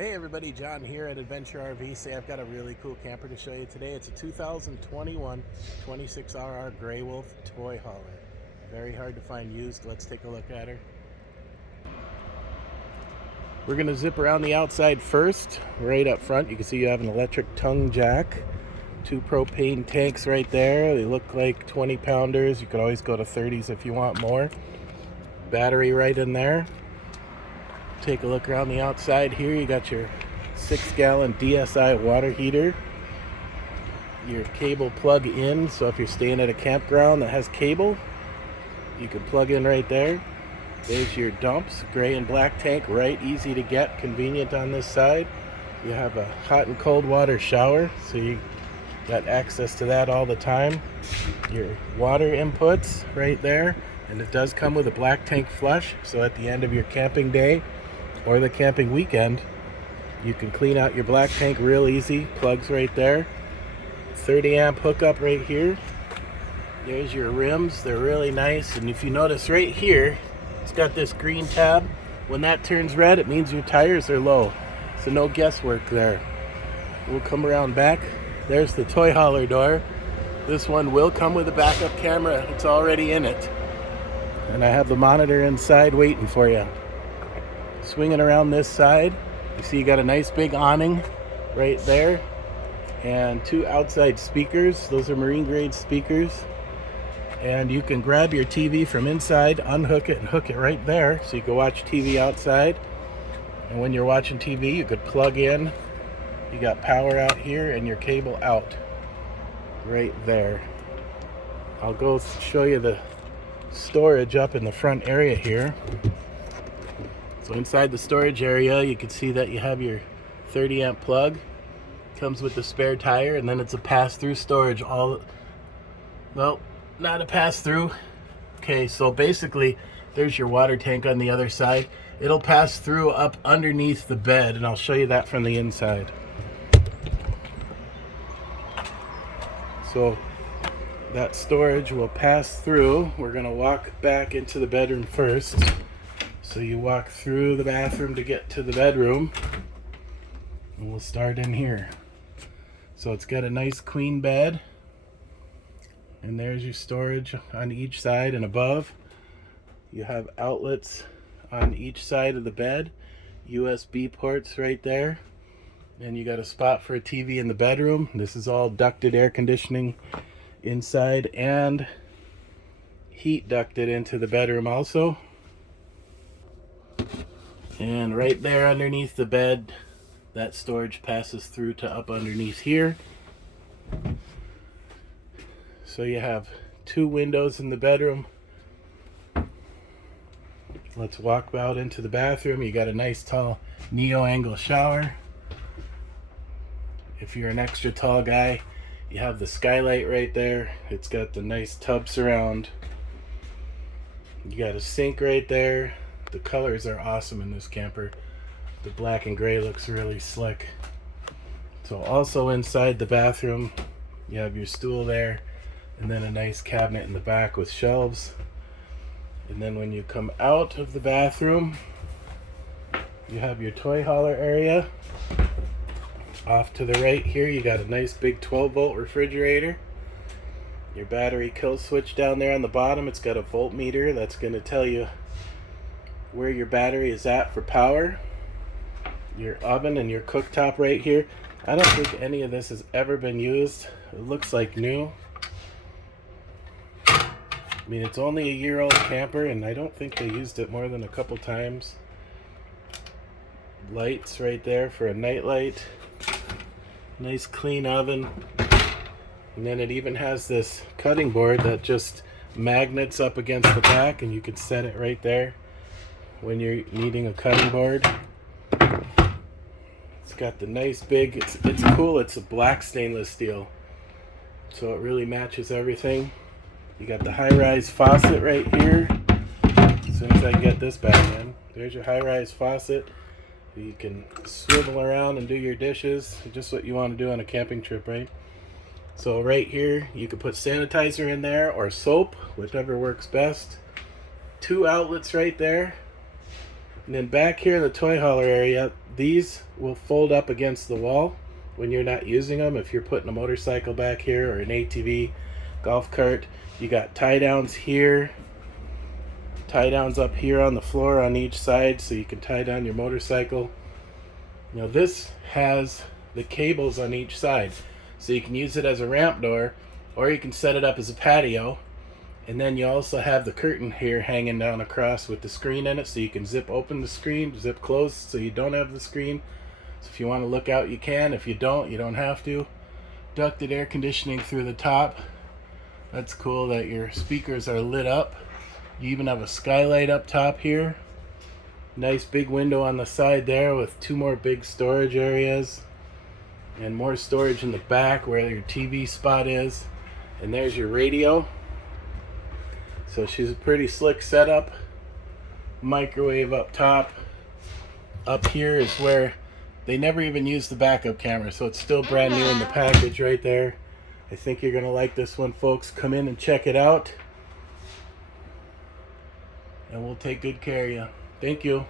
Hey everybody, John here at Adventure RV. Say I've got a really cool camper to show you today. It's a 2021 26RR Grey Wolf toy hauler. Very hard to find used. Let's take a look at her. We're going to zip around the outside first. Right up front, you can see you have an electric tongue jack. 2 propane tanks right there. They look like 20 pounders. You could always go to 30s if you want more. Battery right in there. Take a look around the outside here. You got your 6-gallon DSI water heater, your cable plug in, so if you're staying at a campground that has cable, you can plug in right there. There's your dumps, gray and black tank, right, easy to get, convenient on this side. You have a hot and cold water shower, so you got access to that all the time. Your water inputs right there, and it does come with a black tank flush, so at the end of your camping day or the camping weekend, you can clean out your black tank real easy. Plugs right there. 30 amp hookup right here. There's your rims. They're really nice, and if you notice right here, it's got this green tab. When that turns red, it means your tires are low, so no guesswork there. We'll come around back. There's the toy hauler door. This one will come with a backup camera. It's already in it, and I have the monitor inside waiting for you. Swinging around this side, you see you got a nice big awning right there, and 2 outside speakers. Those are marine grade speakers, and you can grab your TV from inside, unhook it, and hook it right there, so you can watch TV outside. And when you're watching TV, you could plug in. You got power out here and your cable out right there. I'll go show you the storage up in the front area here. So inside the storage area, you can see that you have your 30 amp plug. Comes with the spare tire, and then it's a pass-through storage. Well, not a pass-through. Okay, so basically, there's your water tank on the other side. It'll pass through up underneath the bed, and I'll show you that from the inside. So that storage will pass through. We're gonna walk back into the bedroom first. So you walk through the bathroom to get to the bedroom, and we'll start in here. So it's got a nice queen bed, and there's your storage on each side and above. You have outlets on each side of the bed, USB ports right there, and you got a spot for a TV in the bedroom. This is all ducted air conditioning inside and heat ducted into the bedroom also. And right there underneath the bed, that storage passes through to up underneath here. So you have 2 windows in the bedroom. Let's walk out into the bathroom. You got a nice tall neo-angle shower. If you're an extra tall guy, you have the skylight right there. It's got the nice tub surround. You got a sink right there. The colors are awesome in this camper. The black and gray looks really slick. So also inside the bathroom, you have your stool there, and then a nice cabinet in the back with shelves. And then when you come out of the bathroom, you have your toy hauler area. Off to the right here, you got a nice big 12-volt refrigerator. Your battery kill switch down there on the bottom. It's got a voltmeter that's going to tell you where your battery is at for power. Your oven and your cooktop right here. I don't think any of this has ever been used. It looks like new. I mean, it's only a year-old camper, and I don't think they used it more than a couple times. Lights right there for a night light. Nice clean oven. And then it even has this cutting board that just magnets up against the back, and you can set it right there when you're needing a cutting board. It's got the nice big, it's cool, it's a black stainless steel, so it really matches everything. You got the high-rise faucet right here. As soon as I get this back in, there's your high-rise faucet. You can swivel around and do your dishes, just what you want to do on a camping trip, right? So right here, you can put sanitizer in there or soap, whichever works best. 2 outlets right there. And then back here in the toy hauler area, These will fold up against the wall when you're not using them. If you're putting a motorcycle back here or an ATV, golf cart, you got tie downs here, tie downs up here on the floor on each side, so you can tie down your motorcycle. You know, this has the cables on each side, so you can use it as a ramp door, or you can set it up as a patio. And then you also have the curtain here hanging down across with the screen in it, so you can zip open the screen, zip close so you don't have the screen. So if you want to look out, you can. If you don't, you don't have to. Ducted air conditioning through the top. That's cool that your speakers are lit up. You even have a skylight up top here. Nice big window on the side there with 2 more big storage areas. And more storage in the back where your TV spot is. And there's your radio. So she's a pretty slick setup. Microwave up top. Up here is where they never even used the backup camera, so it's still brand new in the package right there. I think you're gonna like this one, folks. Come in and check it out, and we'll take good care of you. Thank you.